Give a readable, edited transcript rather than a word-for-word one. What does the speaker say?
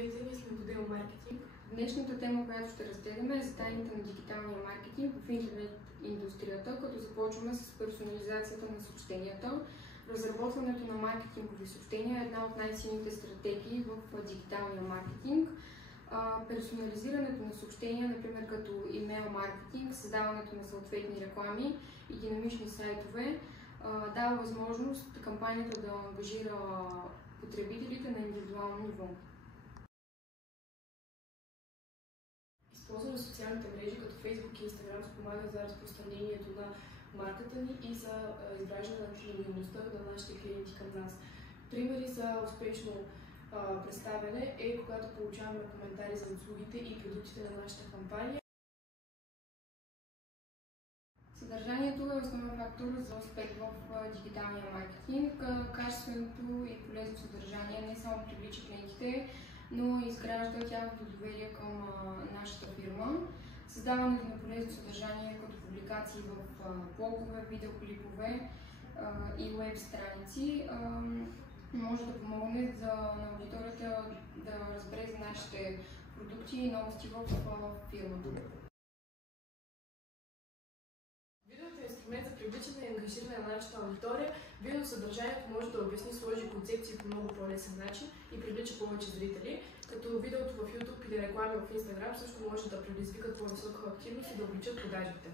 Здравейте, ние сме Модел Маркетинг. Днешната тема, която ще разгледаме, е за тайните на дигиталния маркетинг в интернет индустрията, като започваме с персонализацията на съобщенията. Разработването на маркетингови съобщения е една от най-силните стратегии в дигиталния маркетинг. Персонализирането на съобщения, например като имейл маркетинг, създаването на съответни реклами и динамични сайтове, дава възможност кампанията да ангажира потребителите на индивидуално ниво. Използваме социалните мрежи като Facebook и Instagram спомагат за разпространението на марката ни и за изграждане на лоялността на нашите клиенти към нас. Примери за успешно представяне е когато получаваме коментари за услугите и продуктите на нашата кампания. Съдържанието е основен фактор за успех в дигиталния маркетинг. Качественото и полезно съдържание не само привлича клиентите, но и изгражда тяхното доверие към нашата фирма. Създаването на полезно съдържание като публикации в блогове, видеоклипове и веб страници може да помогне на аудиторията да разбере за нашите продукти и новости в фирмата. Видеото е инструмент за привличане и ангажиране на нашата аудитория. Видеосъдържанието може да обясни сложни концепции по много по-лесен начин и привлича повече зрители, като видеото в YouTube или реклами в Instagram също може да предизвикат по-висока активност и да увеличат продажбите.